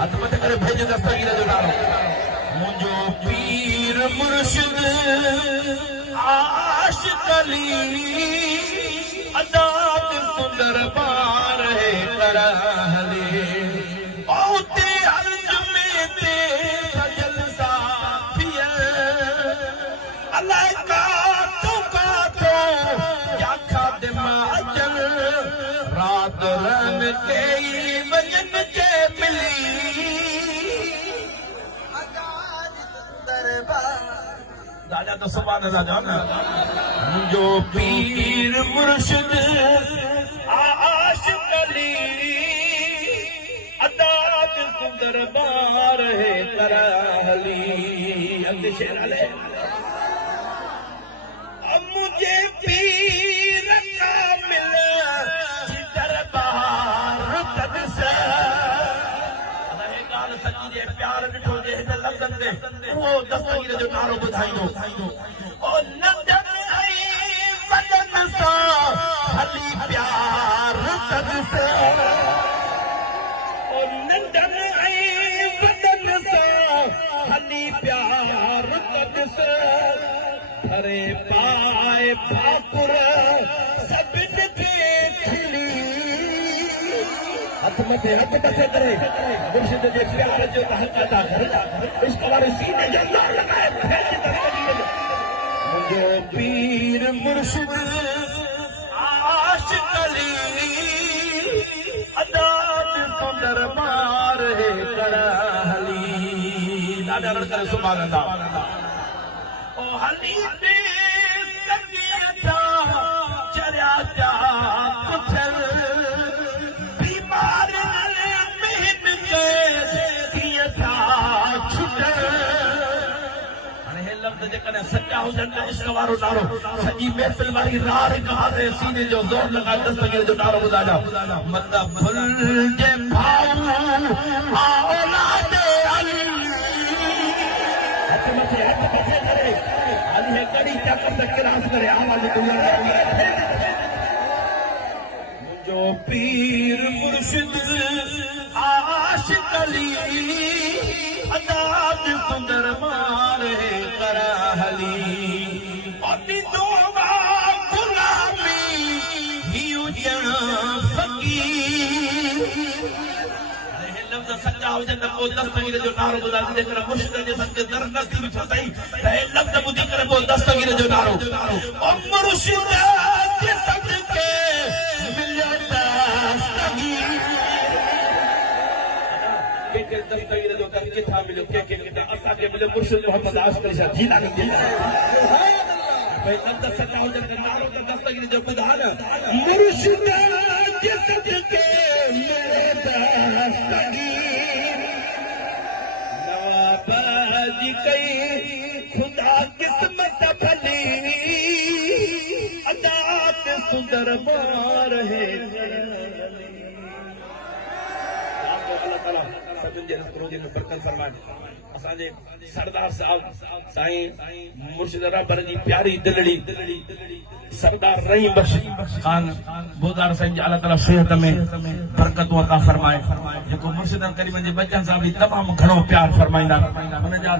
हथ मथे करे भेज दस्तगीर जो नारो मुंहिंजो पीर मुर्शिद आशिक़ अली अदात सुंदर बार है करहली औते अर्ज में ते सजल साथिया अल्लाह का तो या खादिम अजल रात रन के वजन के मिली राजा तो सुभान राजा ना मुंहिंजो पीर मुर्शिद आशिक़ अली अदात सुंदर बार है करहली अॻिते शेर हले मुझे पीर का मिले जिधर बाहर कद से अरे गाल सची दे प्यार ॾिठो जे हिन लफ़्ज़नि ते उहो दस्तगीर जो नारो ॿुधाईंदो ओ नंदन ऐं वदन सां हली प्यार कद से ओ नंदन ऐं वदन सां हली प्यार कद से अरे पाए भाकुर सभिन खे खिली हथ मथे करे मुर्शिद जे प्यार जो हक़ अदा कर इश्क वारे सीने जो नार लगाए भेज दस्तगीर मुंहिंजो पीर मुर्शिद आशिक़ अली अदात सुंदर बार है करहली ॾाढा रड़ करे सुभान अल्लाह हली पे सगिया चरिया जा पुछल बीमार महन के किया था छुटल हाणे हे लफ़्ज़ जेकॾहिं सचा हुजनि त इश्क वारो नारो सॼी महफ़िल वारी रार कहाते सीने जो ज़ोर लॻाए दस्तगीर जो नारो ॿुधायो मतिलब भुल जे भाऊ औलाद अली हथ मथे करे अली है कड़ी ताकत क्रास करे आवाज मुंहिंजो पीर मुर्शिद आशिक़ अली अदात सुंदर बार है करहली ॾींदो गुलामी ही ॼण फ़क़ीर लफ़्ज़ सच्चा हुजनि त पोइ दस्तगीर जो नारो ॿुधाए जेकर मुर्शिद जे संग दर नसीब छो सही त हे लफ़्ज़ ॿुधी करे पोइ दस्तगीर जो नारो ओ मुर्शिद जे संग के मिलियो दस्तगीर के दस्तगीर जो कर किथा मिलियो के असांखे मिलियो मुर्शिद मोहम्मद आशिक़ शाह जीलानी भई लफ़्ज़ सच्चा हुजनि त नारो त दस्तगीर जो ॿुधा न मुर्शिद जे संग के मिलियो दस्तगीर नवाबाजी कई खुदा किस्मत भली अदात सुंदर बार है असांजे सरदार साहब साईं मुर्शिद रबर जी प्यारी दिलड़ी सरदार रहीम बख्श खान बोदार साईं जी अल्लाह ताला सेहत में बरकतूं अता फरमाए जेको मुर्शिद करीम जे बचन सां बि तमामु घणो प्यार फरमाईंदा हुन जा